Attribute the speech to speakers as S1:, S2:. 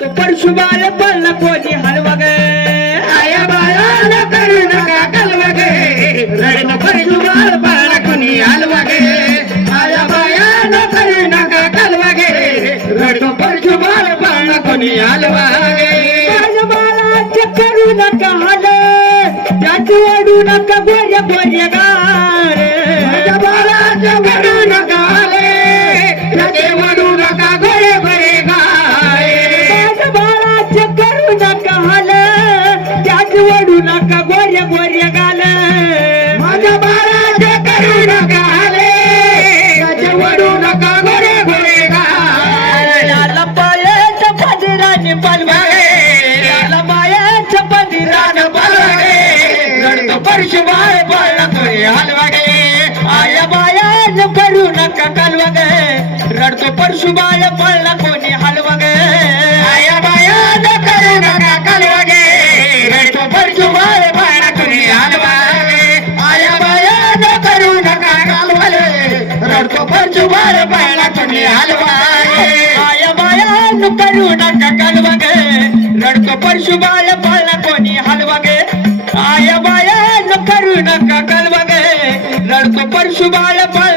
S1: तो परशुबाल पडला कोणी हलवा गे
S2: आया बाया न करू नका कलवा गे रडन परशुबाल पाळणा कोणी हलवा गे आया बाया न करू नका कलवा गे रडन परशुबाल पाळणा कोणी हलवा गे
S1: माझ्या बाळाच्या करू नका हल. त्याची ओढू नका गोऱ्या गोऱ्या गार
S2: नका
S1: गोऱ्या गोऱ्या गाल.
S2: माझ्या बाळाचे करू नका आले त्याचे वडू नका गोळे गाय
S1: याला पायाच्या पदिराने पालवा याला पायाच्या पदिराने पालवा
S2: रडतो परशुबाळ पाळणा कोणी हलवा गे
S1: आया बाया करू नका कालवा गे रडतो परशुबाळ पळला
S2: रडतो परशुबाळ पाळणा कोणी हलवा
S1: आया बाया करू नका कालवा गे रडतो परशुबाळ पळला कोणी हलवा गे आया बाया करू नका कालवा गे रडतो परशुबाळ पळला